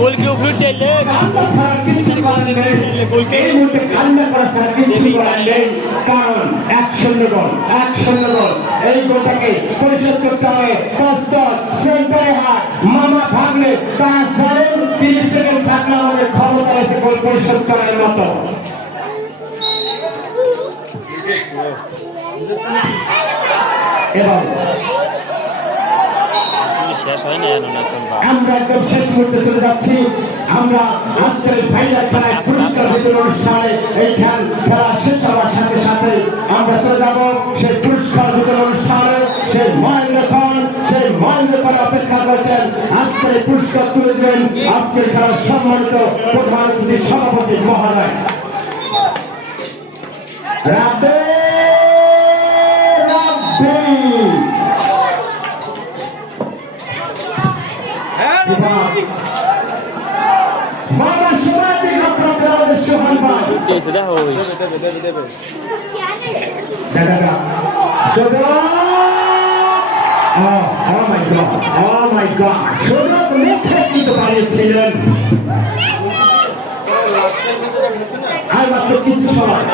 গোল কি উপরে টেলে কান্না ছাড়া কিছু করার নেই। এই মুহূর্তে কান্না করা ছাড়া কিছু করার নেই, কারণ 1-0 গোল, 1-0 গোল। এই গোলটাকে পরিশোধ করতে হবে। কস্টর সেন্টারে হাত মামা ভাগলে তার জানেন 30 সেকেন্ড থাকলে আমাদের ক্ষমতা রয়েছে গোল পরিশোধ করার মতো। এবং শেষ হয়নি আমরা একদম শেষ মুহূর্তে চলে যাচ্ছি। আমরা আজকের ফাইনাল খেলায় পুরস্কার বিতরণ অনুষ্ঠানে এই খেলা শেষ হওয়ার সাথে সাথে আমরা চলে যাব সেই পুরস্কার বিতরণ অনুষ্ঠানে। সেই মহেন্দ্র অপেক্ষা করছেন। আজকের এই পুরস্কার তুলে দেবেন আজকের খেলার সম্মানিত প্রধান অতিথি সভাপতি মহোদয়। রাধে রাধে। বাবা সবাই বিঘ্ন আমাদের সোহান ভাই কিন্তু পাঠিয়েছিলেন আর মাত্র কিছু সময়।